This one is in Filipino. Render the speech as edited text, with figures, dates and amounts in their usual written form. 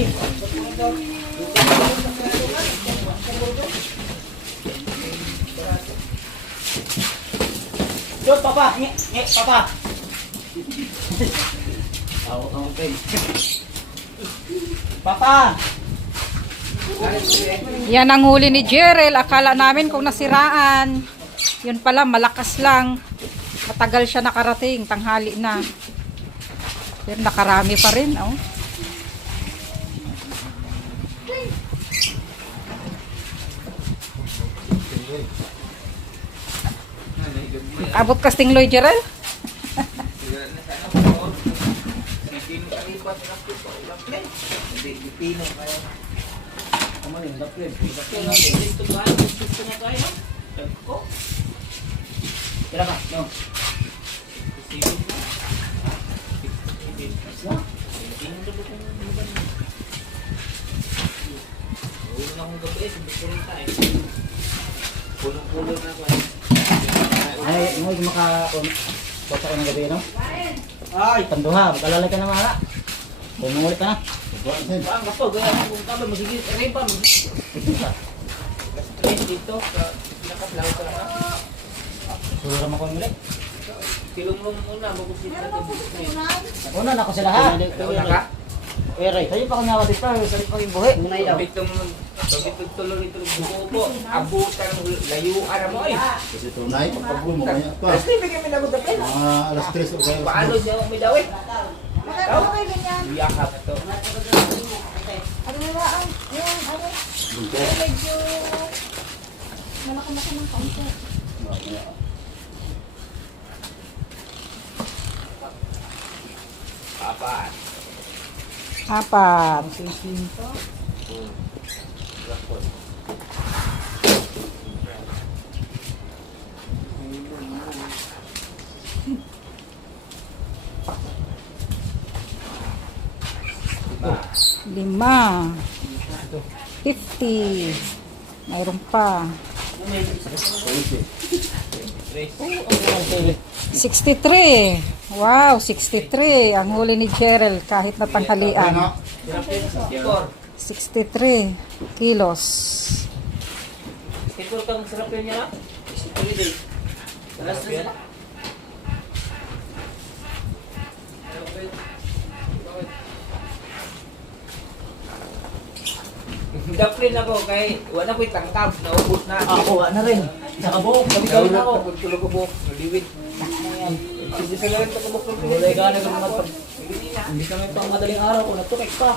Yo, papa, papa. Tawag ang peg. Papa. Yan ang huli ni Jerel. Akala namin kung nasiraan. Yun pala, malakas lang. Matagal siya nakarating. Tanghali na. Pero nakarami pa rin. Oh. Abot kasting Loy, Jerel? Kira ka? No. Ay, mo bota ka ng gabi, no? Ay, panduha, magkalalay ka na mga. Bumulit ka na. Bang, kapag kung kabay magiging repa mo. Straight dito, nakaplaw ka na. Sura mo ko ulit. Silong mo muna, magusit na ito. Una na ko sila ha. Una ka? Ere, tayo pa ko nga dito, sabi pa yung buhi. Muna ilaw. Bitong tulong ito buko po. Abutan mo, layuan mo ay. Kasi tunay, pagpagbuhin mo kanya ito. Kasi bigyan mo na ako dapin. Mga alas 3 o kaya alas Paano siya may dawit? Magkano kayo ganyan? Yakap ito. Ano ba ang yung ano? Medyo malaki-laki ng kaunti. Apat. Apat. Lima. 50. Mayroon pa. 63. Wow, 63. Ang huli ni Jerel kahit na tanghalian. 63 kilos. Ito kang sarap yun niya na? 63 days. Alas na sila. Daplin ako kay wala ko'y tangkab, naubos na. Ako, na rin. Nakabuhok, kami na ako. Tulog ko buhok, naliwit. Hindi sa gawin ito kabuk ng tulog. Wala ka na hindi kami pang madaling araw ko, natukik pa.